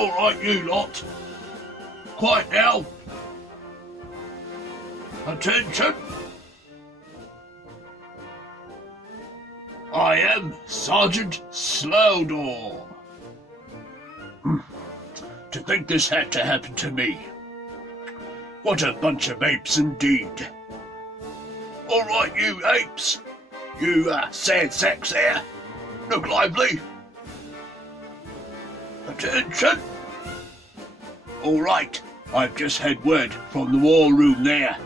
Alright, you lot. Quiet now. Attention. I am Sgt Sl'Eldor. To think this had to happen to me. What a bunch of apes indeed. Alright, you apes. You sad sacks there. Look lively. Attention. Alright, I've just had word from the war room there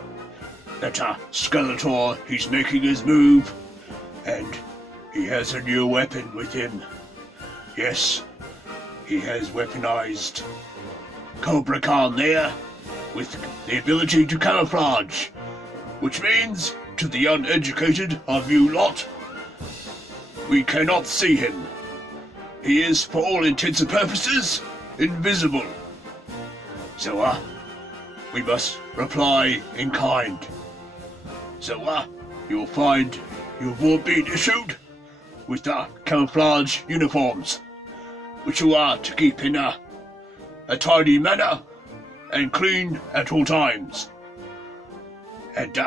that Skeletor, he's making his move, and he has a new weapon with him. Yes, he has weaponized Cobra Khan there with the ability to camouflage, which means, to the uneducated of you lot, we cannot see him. He is, for all intents and purposes, invisible. So, we must reply in kind. So, you'll find you've all been issued with camouflage uniforms, which you are to keep in a tidy manner and clean at all times. And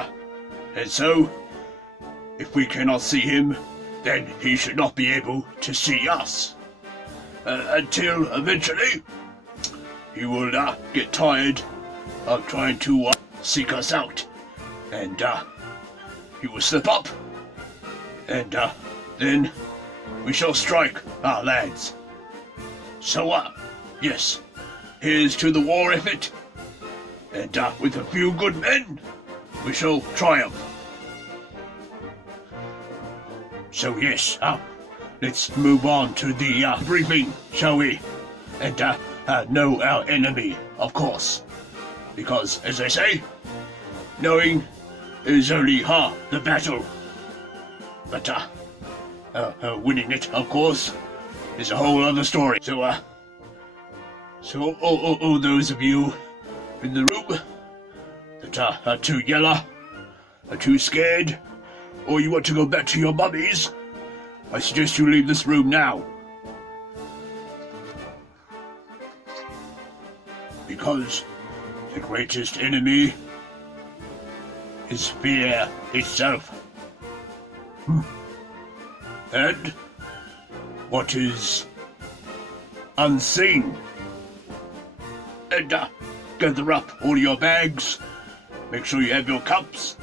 so, if we cannot see him, then he should not be able to see us. Until eventually, he will get tired of trying to seek us out, and he will slip up, and then we shall strike, lads. So, yes, here's to the war effort, and with a few good men, we shall triumph. So yes, let's move on to the briefing, shall we? And know our enemy, of course. Because, as I say, knowing is only half the battle. But winning it, of course, is a whole other story. So all those of you in the room that are too yellow, are too scared, or you want to go back to your mummies, I suggest you leave this room now. Because the greatest enemy is fear itself. And what is unseen. And gather up all your bags, make sure you have your cups,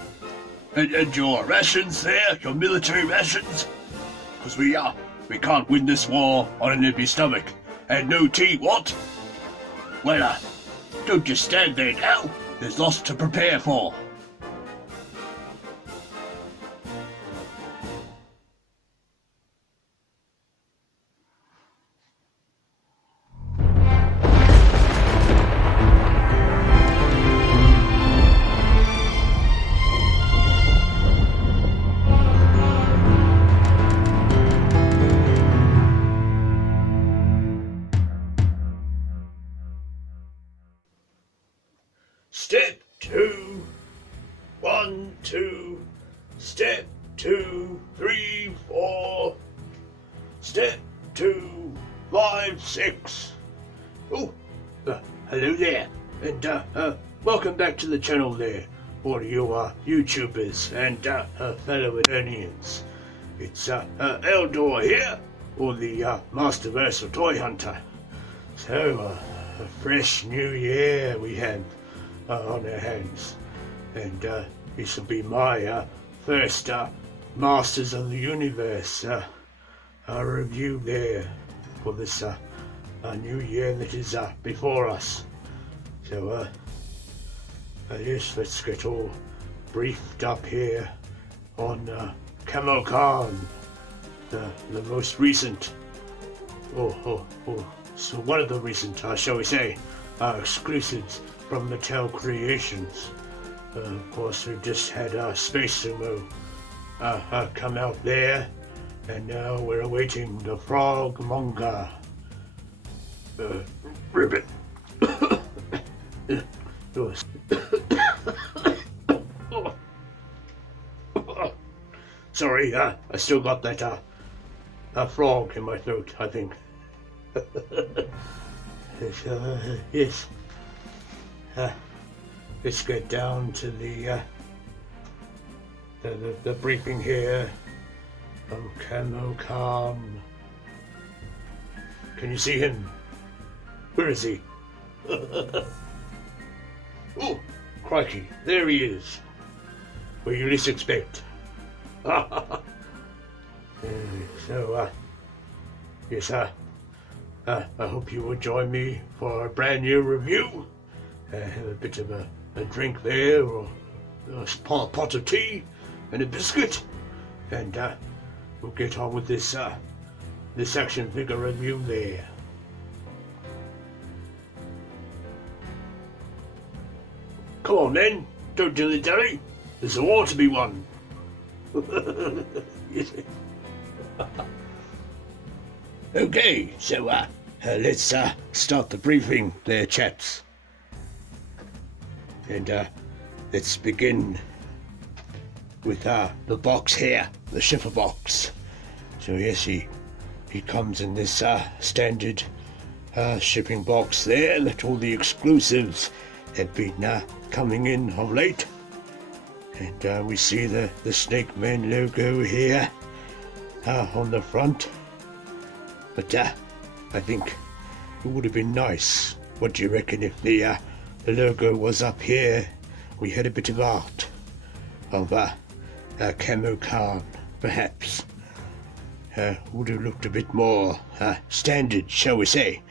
and your rations there, your military rations, because we can't win this war on an empty stomach. And no tea, what? Well, don't just stand there now, there's lots to prepare for. Step 2, 1, 2, step 2, 3, 4, step 2, 5, 6. Oh, hello there, and welcome back to the channel there, all you YouTubers and fellow Preternians. It's Eldor here, or the Masterversal-Toyhunter. So, a fresh new year we have on our hands, and this will be my first Masters of the Universe review there for this new year that is before us. So yes, let's get all briefed up here on Camo Khan, the most recent, so one of the recent, shall we say, exclusives from Mattel Creations. Of course, we've just had Space Sumo come out there, and now we're awaiting the Frog manga ribbon. Sorry, I still got that frog in my throat, I think. Yes. Let's get down to the briefing here of Camo Khan. Can you see him? Where is he? Oh, crikey, there he is. Where you least expect. Yes, I hope you will join me for a brand new review. Have a bit of a drink there, or a pot of tea and a biscuit, and we'll get on with this action figure review there. Come on then, don't dilly-dally. There's a war to be won. Okay, so let's start the briefing there, chaps. And let's begin with the box here, the shipper box. So yes, he comes in this standard shipping box there that all the exclusives have been coming in of late. And we see the Snake Man logo here on the front. But I think it would have been nice. What do you reckon if the logo was up here? We had a bit of art of Camo Khan, perhaps. Would have looked a bit more standard, shall we say,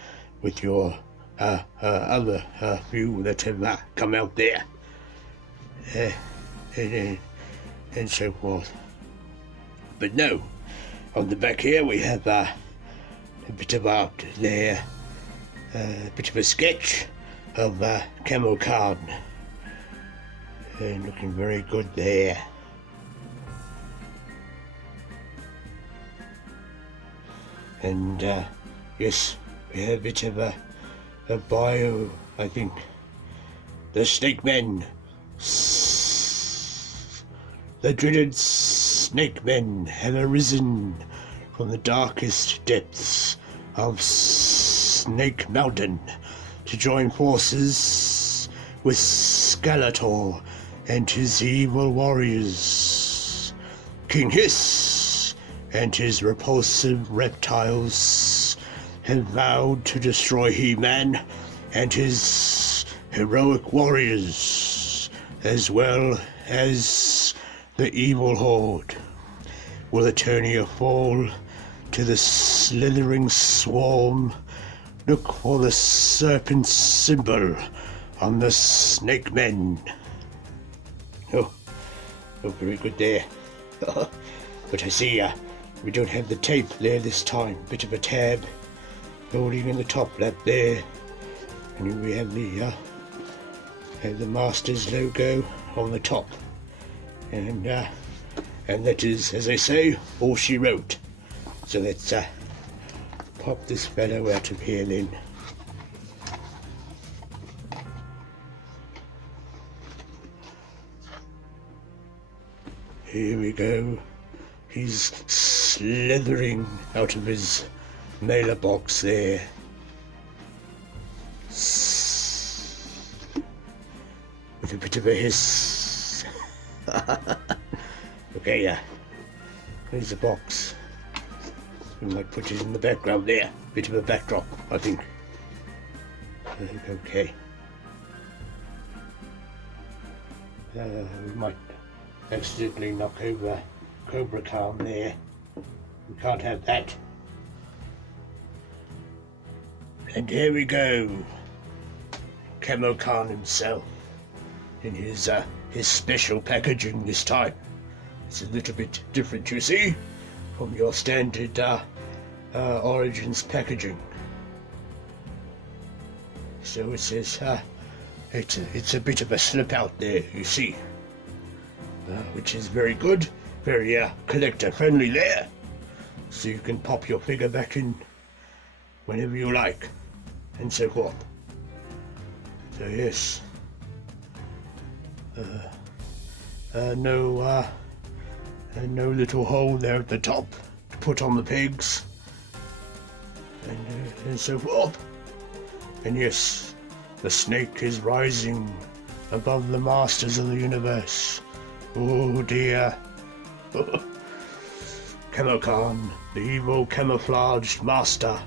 with your other few that have come out there, and so forth. But no, on the back here we have a bit of art there, a bit of a sketch of Camo Khan, and looking very good there. And yes, we have a bit of a bio, I think. The Snake Men, the dreaded Snake Men have arisen from the darkest depths of Snake Mountain to join forces with Skeletor and his evil warriors. King Hiss and his repulsive reptiles have vowed to destroy He-Man and his heroic warriors, as well as the evil horde. Will Preternia fall to the slithering swarm? Look for the serpent symbol on the Snake Men. Oh, very good there. But I see we don't have the tape there this time. Bit of a tab holding in the top lap there, and we have the Masters logo on the top, and that is, as I say, all she wrote. So let's pop this fellow out of here then. Here we go. He's slithering out of his mailer box there. With a bit of a hiss. Okay, there's the box. We might put it in the background there. Bit of a backdrop, I think. Okay. We might accidentally knock over Cobra Khan there. We can't have that. And here we go. Camo Khan himself in his special packaging this time. It's a little bit different, you see, from your standard Origins packaging. So it says it's a bit of a slip out there, you see, which is very good, very collector friendly there. So you can pop your figure back in whenever you like, and so forth. So yes, no little hole there at the top to put on the pegs, and so forth. And yes, the snake is rising above the masters of the universe. Oh dear. Camo Khan, the evil camouflaged master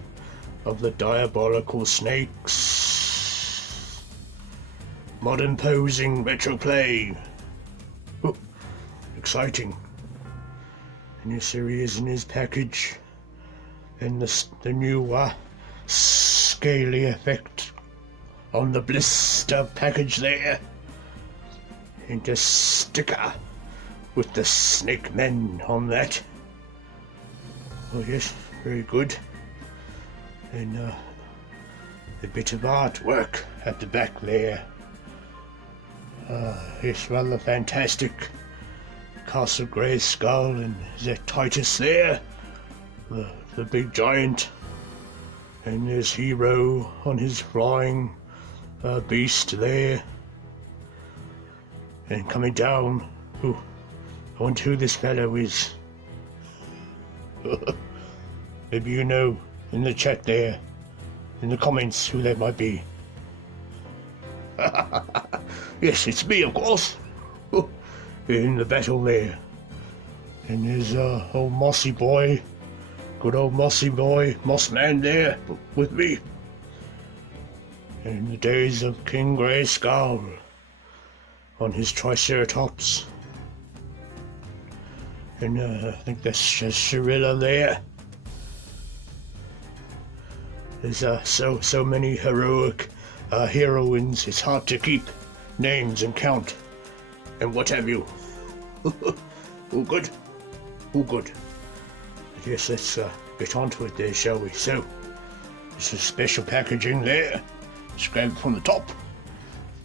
of the diabolical snakes. Modern posing retroplay. Oh, exciting. And yes, here he is in his package. And the new scaly effect on the blister package there. And a sticker with the snake men on that. Oh yes, very good. And a bit of artwork at the back there. It's rather fantastic. Castle Grayskull and there's Titus there, the big giant. And there's Hero on his flying beast there. And coming down, I wonder who this fellow is. Maybe you know in the chat there, in the comments, who that might be. Yes, it's me, of course. In the battle there. And there's old Mossy Boy, good old Mossy Boy, Moss Man there with me. In the days of King Grayskull on his Triceratops. And I think that's Shirilla there. There's so many heroic heroines, it's hard to keep names and count and what have you. All good? All good. I guess let's get onto it there, shall we? So, this is special packaging there. Just grab it from the top.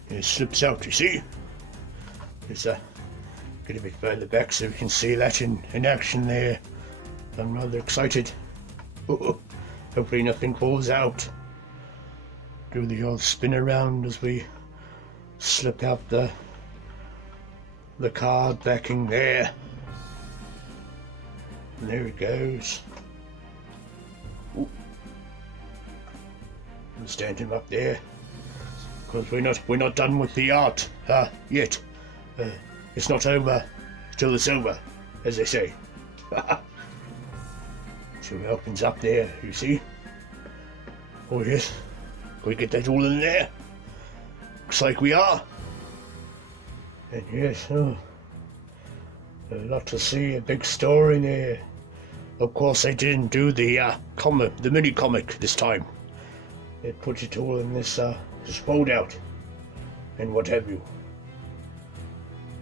It slips out, you see. It's get a bit further back so we can see that in action there. I'm rather excited. Hopefully nothing falls out. Do the old spin around as we slip out the card backing there. And there it goes. Ooh. I'll stand him up there because we're not done with the art yet. It's not over till it's over, as they say. So it opens up there, you see. Oh yes, can we get that all in there? Looks like we are. And yes, a lot to see, a big story there. Of course they didn't do the mini comic this time. They put it all in this fold out and what have you.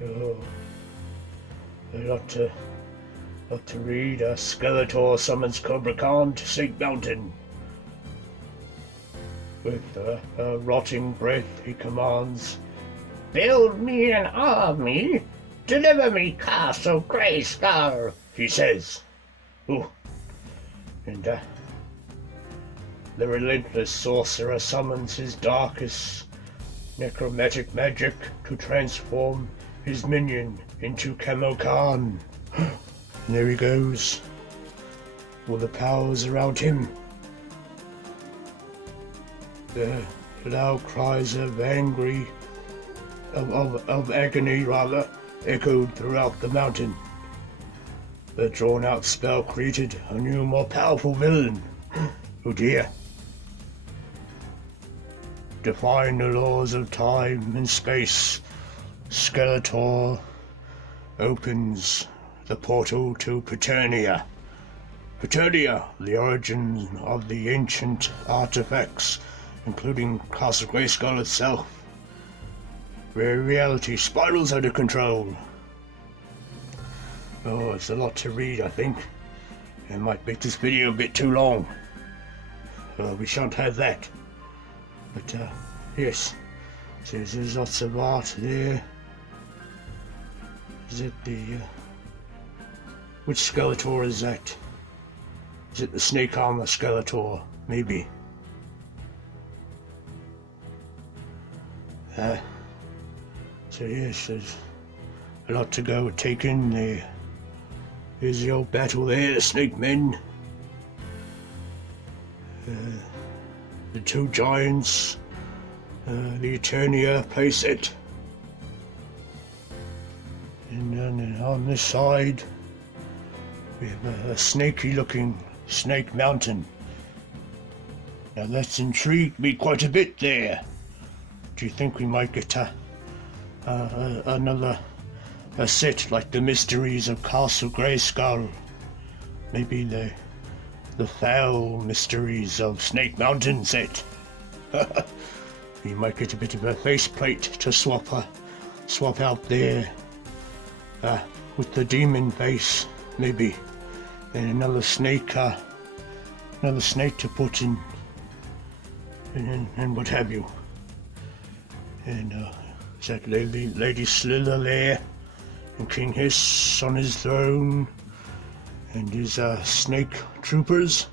Oh, a lot to read. Skeletor summons Cobra Khan to Snake Mountain. With a rotting breath he commands, "Build me an army, deliver me Castle Grayskull," he says. Ooh. And the relentless sorcerer summons his darkest necromantic magic to transform his minion into Camo Khan. And there he goes. All the powers around him. The loud cries of agony echoed throughout the mountain. The drawn-out spell created a new, more powerful villain. Oh dear. Defying the laws of time and space, Skeletor opens the portal to Preternia. Preternia, the origin of the ancient artifacts, including Castle Grayskull itself, where reality spirals out of control. Oh, it's a lot to read, I think. It might make this video a bit too long. We shan't have that. But, yes. So there's lots of art there. Is it the... which Skeletor is that? Is it the snake armor Skeletor? Maybe. So yes, there's a lot to go take in there. Here's the old battle there, the snake men. the two giants, the Eternia playset. And then on this side, we have a snaky looking snake mountain. Now that's intrigued me quite a bit there. Do you think we might get another set like the Mysteries of Castle Grayskull? Maybe the Foul Mysteries of Snake Mountain set. We might get a bit of a faceplate to swap out there with the demon face, maybe, and another snake to put in, and what have you. And is that Lady Slither there, and King Hiss on his throne, and his snake troopers,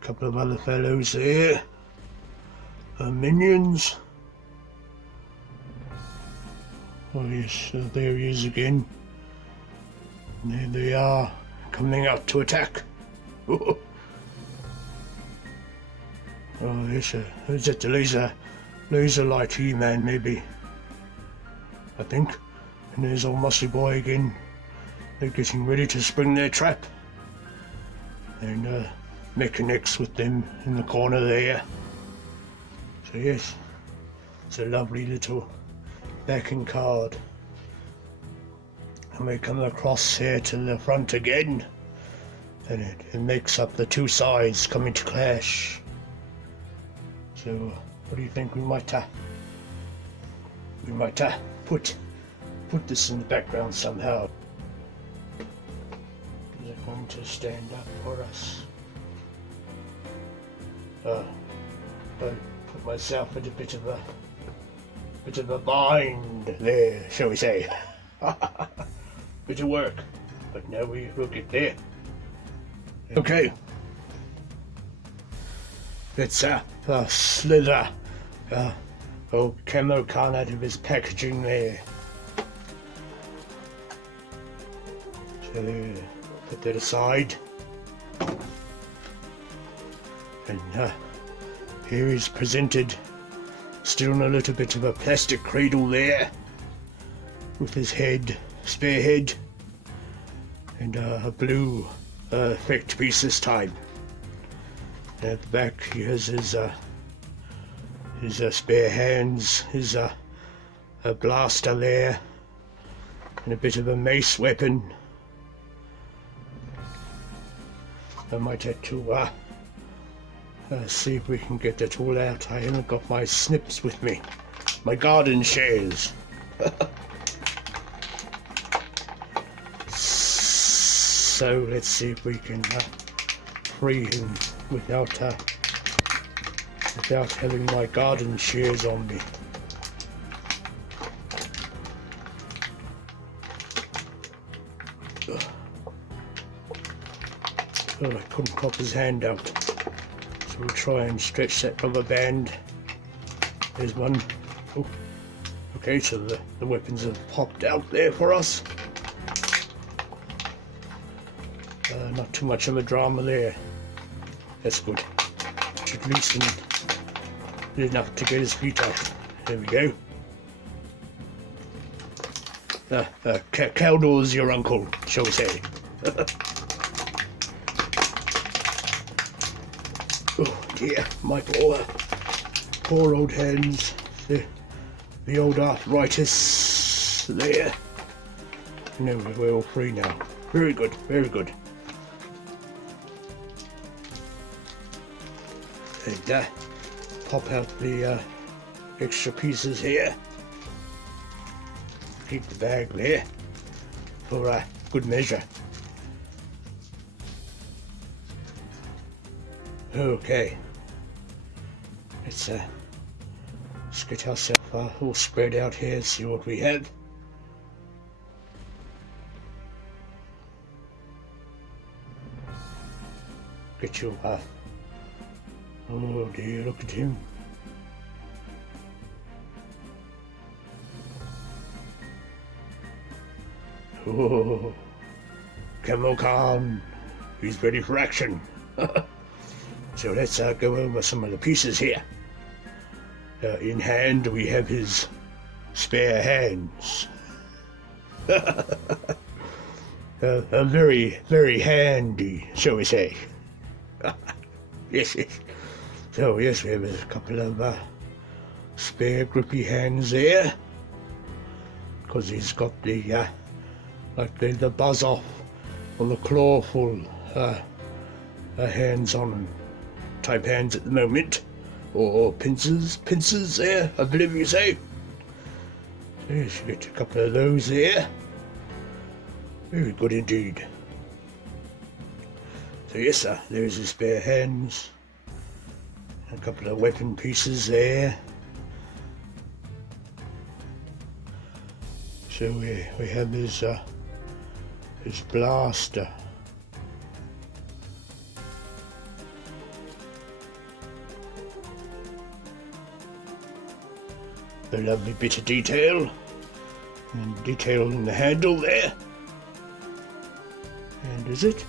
a couple of other fellows there, minions. Oh yes, there he is again. And there they are, coming out to attack. Oh yes, is that the laser light He-Man maybe, I think. And there's old Muscle Boy again. They're getting ready to spring their trap. And Mechanics with them in the corner there. So yes, it's a lovely little backing card. And we come across here to the front again. And it makes up the two sides coming to clash. So what do you think? We might put this in the background somehow. Is it going to stand up for us? I put myself in a bit of a bind there, shall we say? Bit of work, but now we'll get there. Okay. Let's slither old Camo Khan out of his packaging there. So put that aside. And here he's presented, still in a little bit of a plastic cradle there, with his head, spare head, and a blue effect piece this time. And at the back he has his spare hands, his a blaster there, and a bit of a mace weapon. I might have to see if we can get that all out. I haven't got my snips with me, my garden shears. So let's see if we can free him without having my garden shears on me. Oh, I couldn't pop his hand out. So we'll try and stretch that rubber band. There's one. Oh, okay, so the weapons have popped out there for us. Not too much of a drama there. That's good. Should loosen enough to get his feet up. There we go. Keldor's your uncle, shall we say. Oh dear, my poor old hands. The old arthritis there. No, we're all free now. Very good, very good. And pop out the extra pieces here. Keep the bag there for good measure. Okay, let's get ourselves all spread out here and see what we have. Get your oh dear, look at him. Oh, Camo Khan, he's ready for action. So let's go over some of the pieces here. In hand we have his spare hands. Very, very handy, shall we say. Yes, yes. So yes, we have a couple of spare grippy hands there. Because he's got the, like the buzz off or the clawful hands-on type hands at the moment. Or pincers there, I believe you say. So yes, you get a couple of those there. Very good indeed. So yes sir, there's his spare hands. A couple of weapon pieces there. So we have his blaster. The lovely bit of detail, and detail in the handle there. And is it?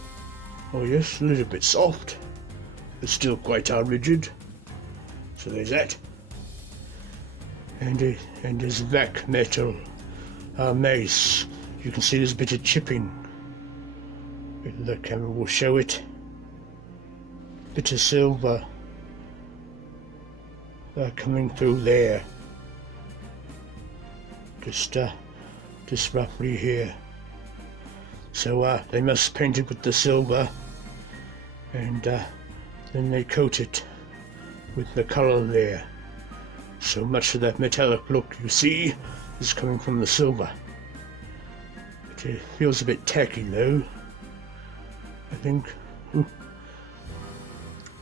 Oh yes, a little bit soft, but still quite rigid. So there's that. And his back metal mace. You can see there's a bit of chipping. The camera will show it. Bit of silver coming through there. Just roughly here. So they must paint it with the silver, and then they coat it with the colour there. So much of that metallic look you see is coming from the silver. It feels a bit tacky though, I think.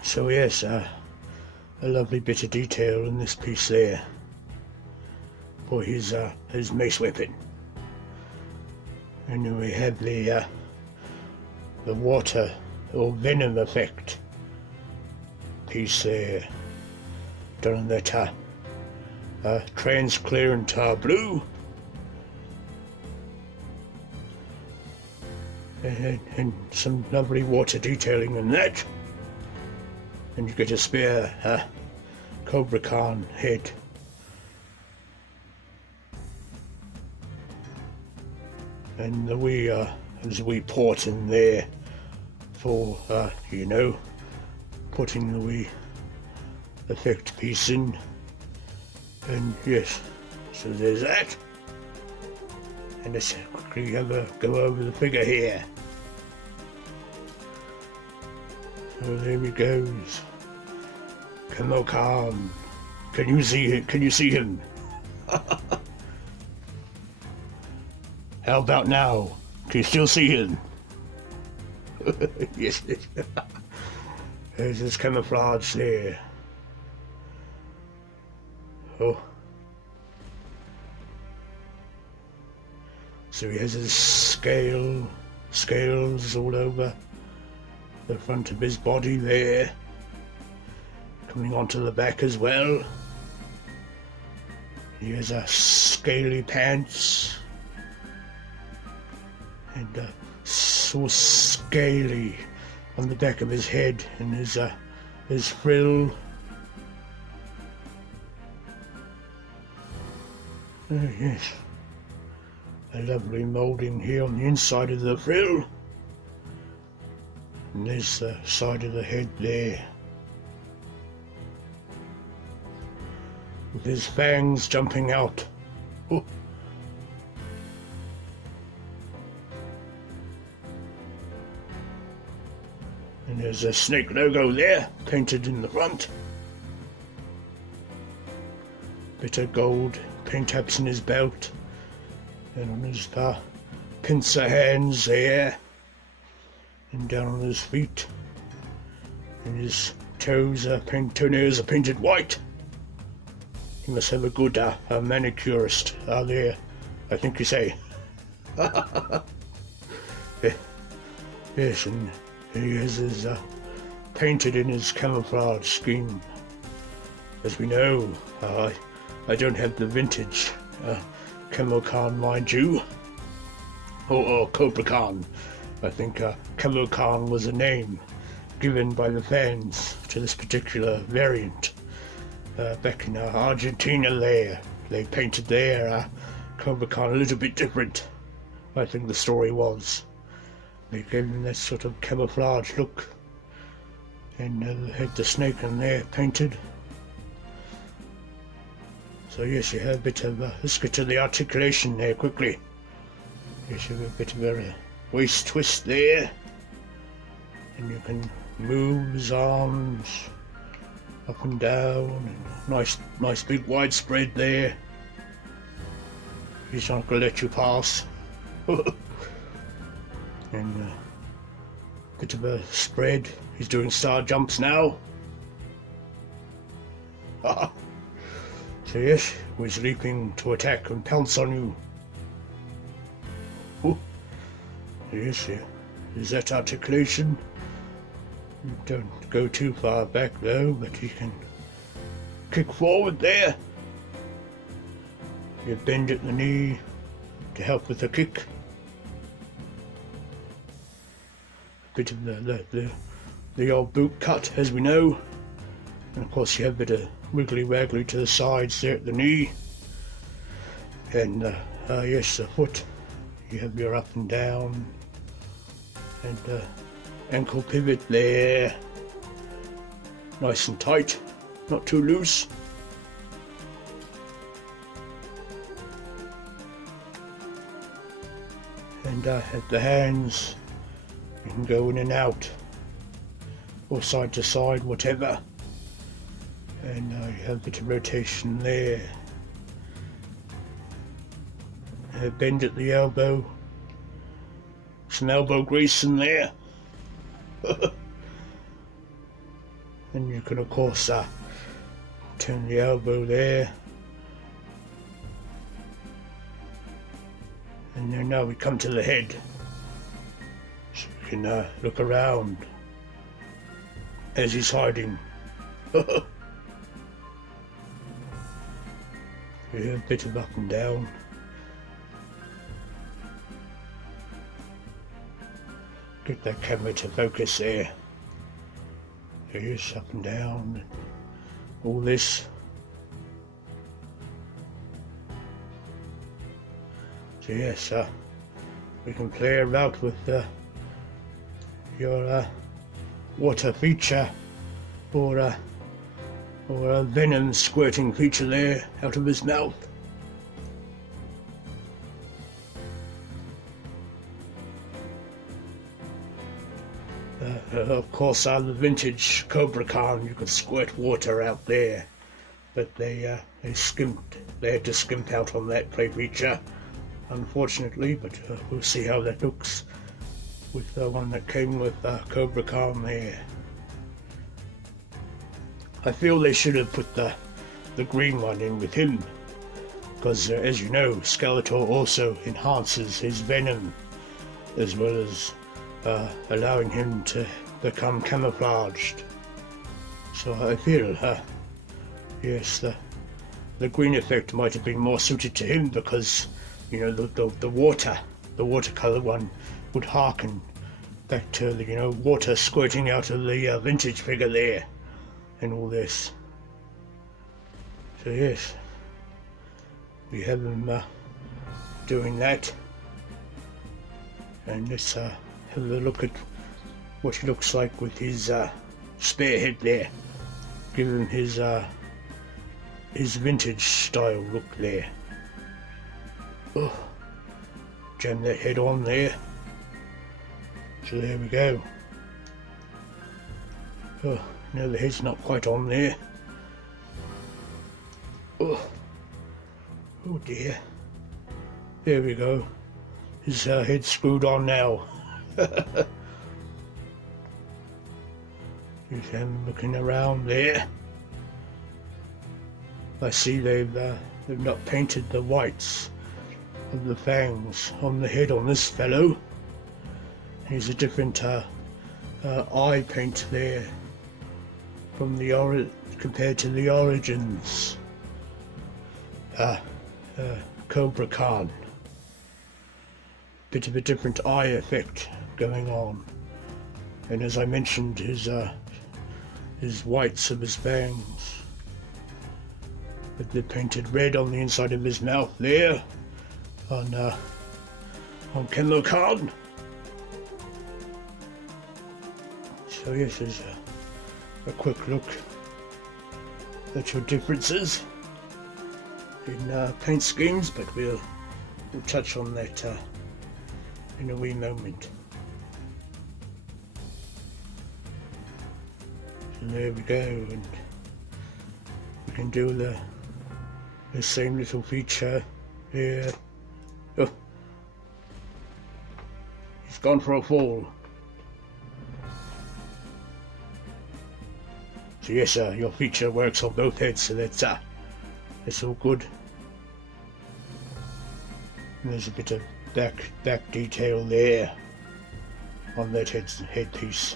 So yes, a lovely bit of detail in this piece there for his mace weapon. And then we have the water or venom effect piece there, done in that transparent blue, and some lovely water detailing in that. And you get a spare Cobra Khan head. And there's a wee port in there for, putting the wee effect piece in. And yes, so there's that. And let's quickly go over the figure here. So there he goes. Camo Khan. Can you see it? Can you see him? How about now? Can you still see him? Yes. There's his camouflage there. Oh. So he has his scales all over the front of his body there. Coming onto the back as well. He has a scaly pants. And so scaly on the back of his head, and his frill. Oh yes, a lovely moulding here on the inside of the frill, and there's the side of the head there, with his fangs jumping out. Oh. And there's a snake logo there, painted in the front. Bit of gold paint taps in his belt, and on his pincer hands there, and down on his feet. And his toenails are painted white. He must have a good manicurist there, I think you say. Yes, and he has his painted in his camouflage scheme. As we know, I don't have the vintage Camo Khan, mind you, or Cobra Khan. I think Camo Khan was a name, given by the fans to this particular variant. Back in Argentina there, they painted their Cobra Khan a little bit different, I think the story was. They gave him that sort of camouflage look, and had the snake in there painted. So yes, you have a bit of, let's get to the articulation there quickly. Yes, you have a bit of a waist twist there, and you can move his arms up and down, and nice big wide spread there. He's not going to let you pass. And a bit of a spread. He's doing star jumps now. So yes, he's leaping to attack and pounce on you. Yes, is that articulation? Don't go too far back though, but you can kick forward there. You bend at the knee to help with the kick. Bit of the old boot cut, as we know, and of course you have a bit of wiggly waggly to the sides there at the knee, and yes, the foot, you have your up and down, and ankle pivot there, nice and tight, not too loose. And at the hands, you can go in and out, or side to side, whatever. And you have a bit of rotation there. Bend at the elbow. Some elbow grease in there. And you can of course turn the elbow there. And then now we come to the head. So you can look around as he's hiding. Yeah, a bit of up and down. Get that camera to focus there. Yes, up and down. All this. So yes, we can play around with your water feature, or a venom squirting feature there out of his mouth. Of course, the vintage Cobra Khan, you could squirt water out there, but they skimped. They had to skimp out on that play feature, unfortunately. But we'll see how that looks with the one that came with Cobra Khan there. I feel they should have put the green one in with him, because as you know, Skeletor also enhances his venom, as well as allowing him to become camouflaged. So I feel, yes, the green effect might have been more suited to him, because you know the watercolor one would harken back to the water squirting out of the vintage figure there, and all this. So yes, we have him doing that, and let's have a look at what he looks like with his spare head there. Give him his vintage style look there. Oh, jam that head on there. So there we go. Oh, no, the head's not quite on there. Oh, oh dear. There we go. His head's screwed on now. You can looking around there. I see they've not painted the whites of the fangs on the head on this fellow. He's a different eye paint there from the compared to the Origins Cobra Khan. Bit of a different eye effect going on. And as I mentioned, his whites of his fangs, but they're painted red on the inside of his mouth there, on Camo card. So yes, there's a quick look at your differences in paint schemes, but we'll touch on that in a wee moment. So there we go, and we can do the same little feature here. Oh, he's gone for a fall. So yes, your feature works on both heads, so that's all good. And there's a bit of back detail there on that headpiece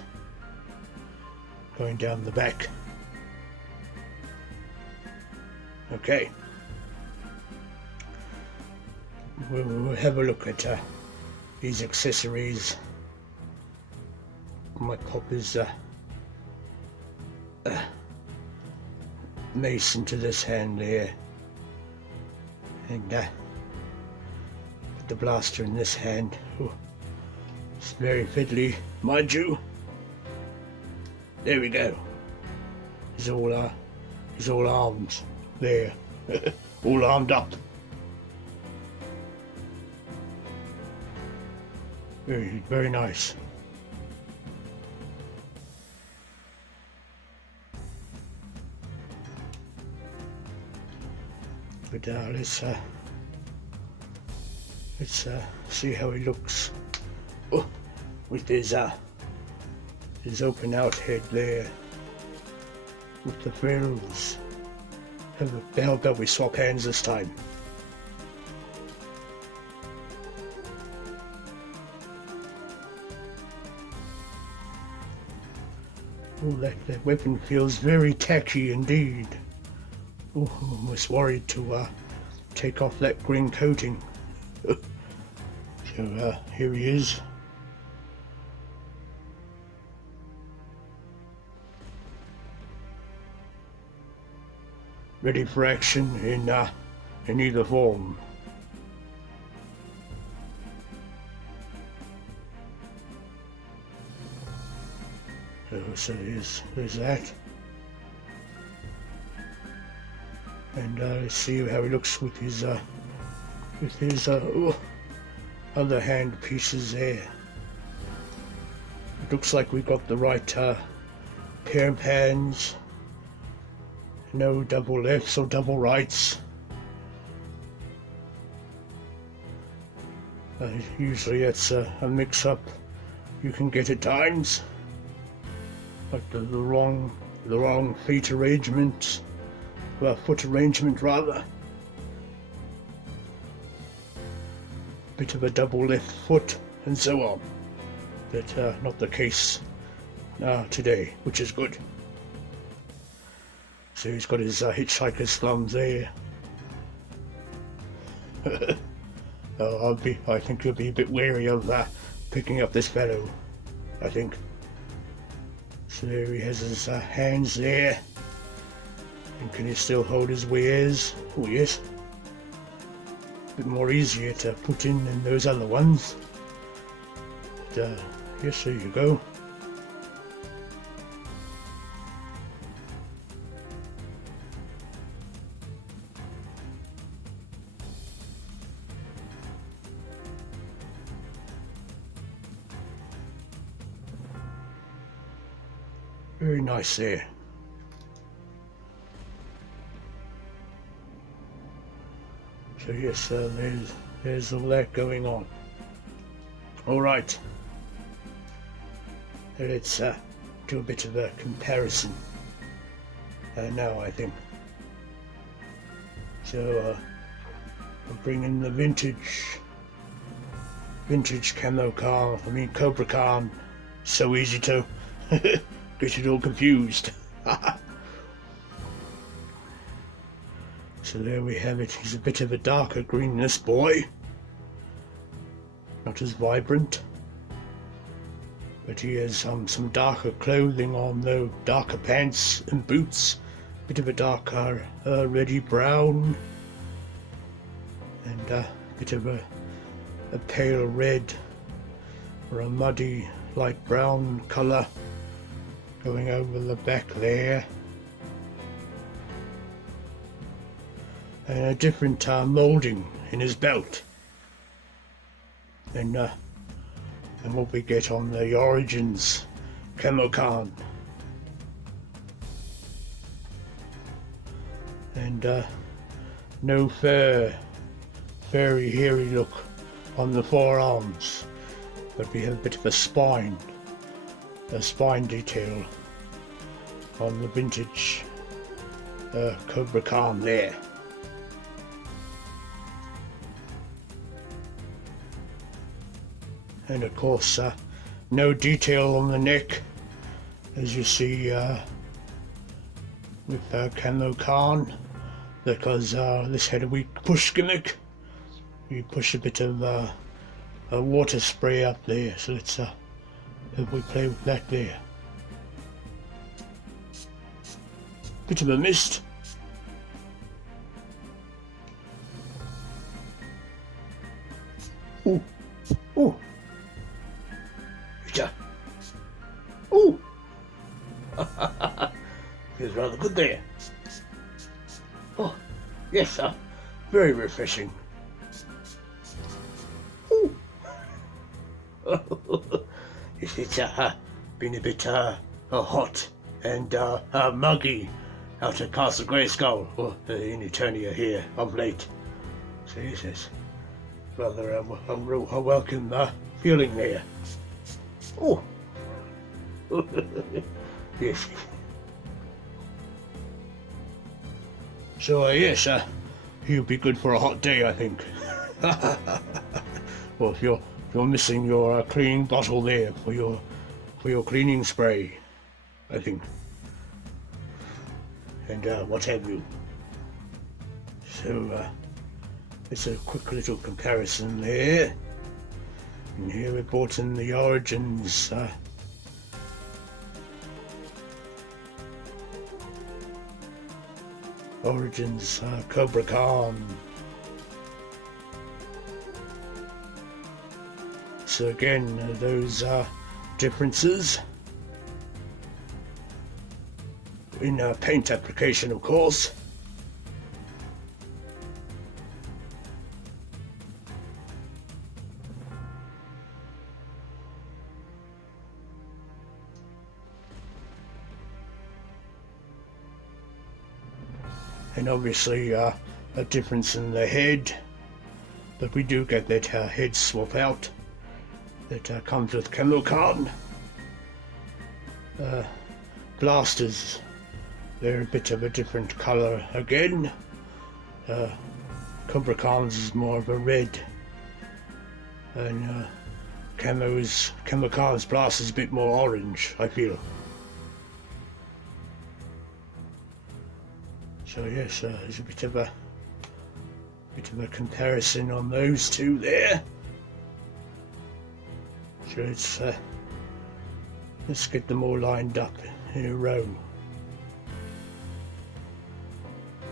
going down the back. Okay, we'll have a look at these accessories. I might pop his mace into this hand there, and put the blaster in this hand. Ooh, it's very fiddly, mind you. There we go. He's all armed there, all armed up. Very nice. But let's see how he looks with his open out head there, with the frills. How about we swap hands this time? Oh, that weapon feels very tacky indeed. Oh, I'm almost worried to take off that green coating. So here he is. Ready for action in either form. So there's that. And let's see how he looks with his other hand pieces there. It looks like we've got the right pair of hands. No double lefts or double rights. Usually it's a mix-up you can get at times, like the wrong feet arrangement, foot arrangement rather. Bit of a double left foot and so on, but not the case today, which is good. So he's got his hitchhiker's thumbs there. I think you'll be a bit wary of picking up this fellow, I think. So there he has his hands there. And can he still hold his wares? Oh yes. A bit more easier to put in than those other ones. But yes, there you go. Very nice there. So yes, there's all that going on. All right. Let's do a bit of a comparison now, I think. So I'll bring in the vintage Camo car. I mean Cobra Khan. So easy to get it all confused. So there we have it. He's a bit of a darker green, this boy. Not as vibrant. But he has some darker clothing on though, darker pants and boots, bit of a darker reddy brown, and a bit of a pale red or a muddy light brown colour going over the back there, and a different moulding in his belt than what we get on the Origins Camo Khan. And no furry hairy look on the forearms, but we have a bit of a spine detail on the vintage Cobra Khan there. And of course no detail on the neck, as you see with Camo Khan, because this had a weak push gimmick. We push a bit of a water spray up there, so let's if we play with that there. Bit of a mist. Ooh, ooh. Ooh. Feels rather good there. Oh, yes, sir. Very refreshing. Ooh. It's been a bit hot and muggy out at Castle Grayskull, or in Preternia here of late. So yes, it's rather a welcome feeling there. Oh. Yes. So yes, he'll be good for a hot day, I think. Well, if you're missing your cleaning bottle there for your cleaning spray, I think, and what have you. So it's a quick little comparison there. And here we brought in the Origins Cobra Khan. So again, those differences in paint application, of course. And obviously a difference in the head, but we do get that head swap out that comes with Camo Khan. Blasters, they're a bit of a different colour again. Cobra Khan's is more of a red, and Camo Khan's blaster is a bit more orange, I feel. So yes, there's a bit of a comparison on those two there. So let's get them all lined up in a row.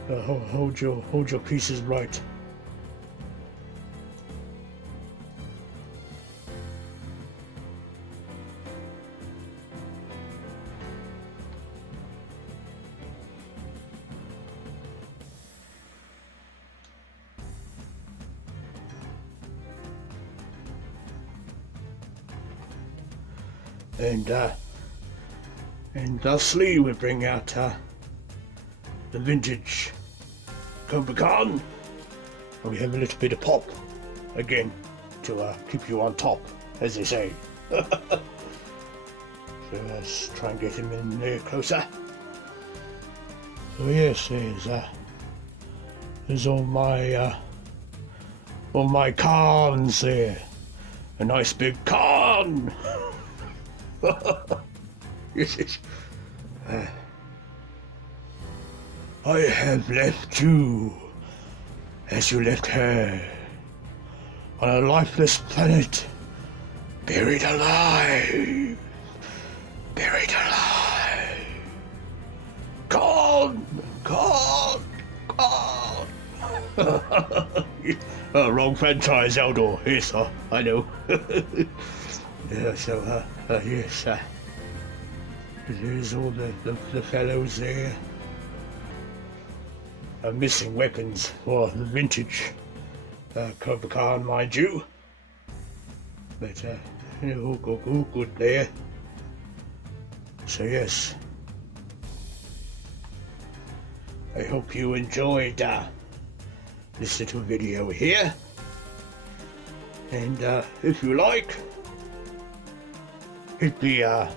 Hold your pieces right. And thusly we bring out the vintage Cobra Khan. And we have a little bit of pop again to keep you on top, as they say. So let's try and get him in there closer. So yes, there's all my Khans there. A nice big Khan. Yes. I have left you, as you left her, on a lifeless planet Buried alive. Buried alive. Gone. Gone. Gone. Wrong franchise, Eldor. Yes, I know. Yeah, so, yes, there's all the fellows there. Missing weapons, or the vintage Cobra Khan, mind you. But, all good there. So, yes. I hope you enjoyed this little video here. And if you like, hit the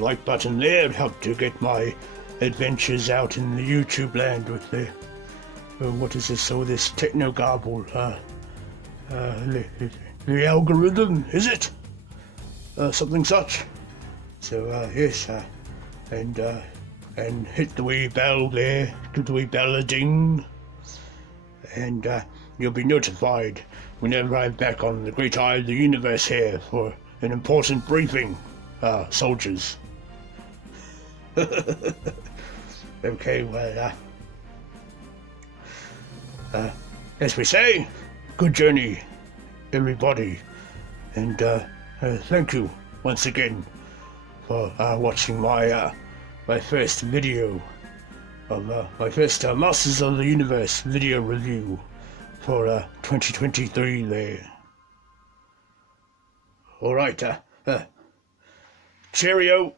like button there. It'd help to get my adventures out in the YouTube land with the what is this? Oh, this techno garble. The algorithm, is it? Something such. So yes, and hit the wee bell there. Do the wee bell a ding, and you'll be notified whenever I'm back on the Great Eye of the Universe here for an important briefing, soldiers. Okay, well, as we say, good journey, everybody, and thank you once again for watching my my first video of my first Masters of the Universe video review for 2023 there. All right, cheerio.